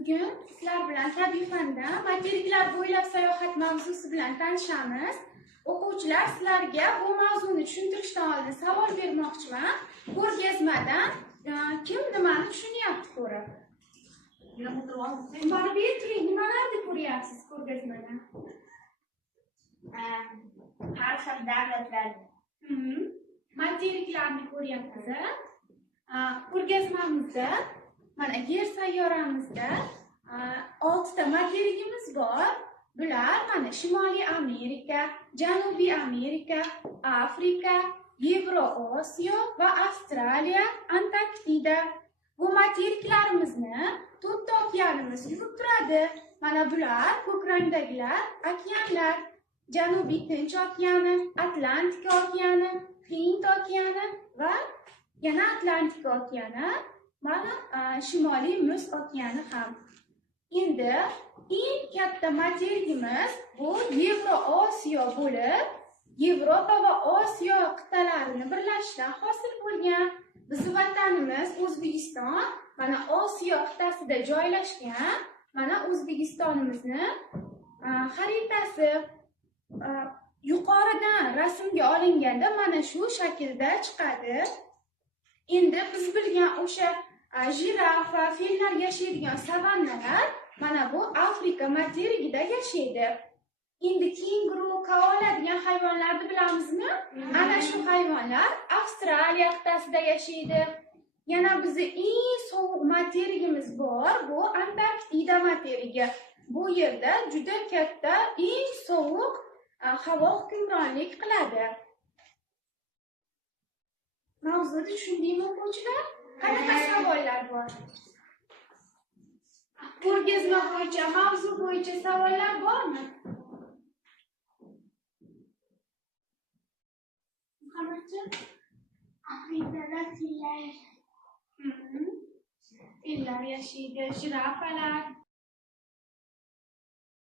Bugun sizlar bilan tabiiy fandan materiklar bo'ylab sayohat mavzusi bilan tanishamiz. O'quvchilar, sizlarga bu mavzuni tushuntirishdan oldin savol bermoqchiman. Ko'rgazmadan kim nimani tushunyapti ko'rib? Mana bu yerda nimalarni ko'ryapsiz ko'rgazmadan? Har xil davlatlarni. Materiklarni ko'ryapmiz. Ko'rgazmamizda mana yer sayyoramizda 6 ta materikimiz bor. Bular mana Shimoliy Amerika, Janubiy Amerika, Afrika, Yevrosiyo va Avstraliya, Antarktida. Bu materiklarimizni 4 ta okeanimiz yuvib turadi. Mana bular ko'k rangdagilar okeanlar. Janubiy Tinch okeani, Atlantik okeani, Hind okeani va yana Atlantik okeani, mana Shimoliy Muz okeani ham. Endi eng katta materikimiz bu Yevrosiyo bo'lib, Yevropa va Osiyo qit'alarini birlashishdan hosil bo'lgan. Bizning vatanimiz O'zbekiston mana Osiyo qit'asida joylashgan. Mana O'zbekistonimizni xaritasi yuqoridan rasmga olinganda mana shu shaklda chiqadi. Endi biz bilgan o'sha jiraf va fillar yashaydigan savannalar mana bu Afrika materigida yashaydi. Endi kenguru, koala degan hayvonlarni bilamizmi? Ana shu hayvonlar Avstraliya qit'asida yashaydi. Yana bizning eng sovuq materigimiz bor, bu Antarktida materigi. Bu yerda juda katta, eng sovuq havo hukmronlik qiladi. Mavzuni tushundingmi o'quvchilar? Qanaqa savollar bor? Ko'rgazma bo'yicha, mavzu bo'yicha savollar bormi? Muhammadjon, Afrikada fillar fillar yashaydi, jirafalar,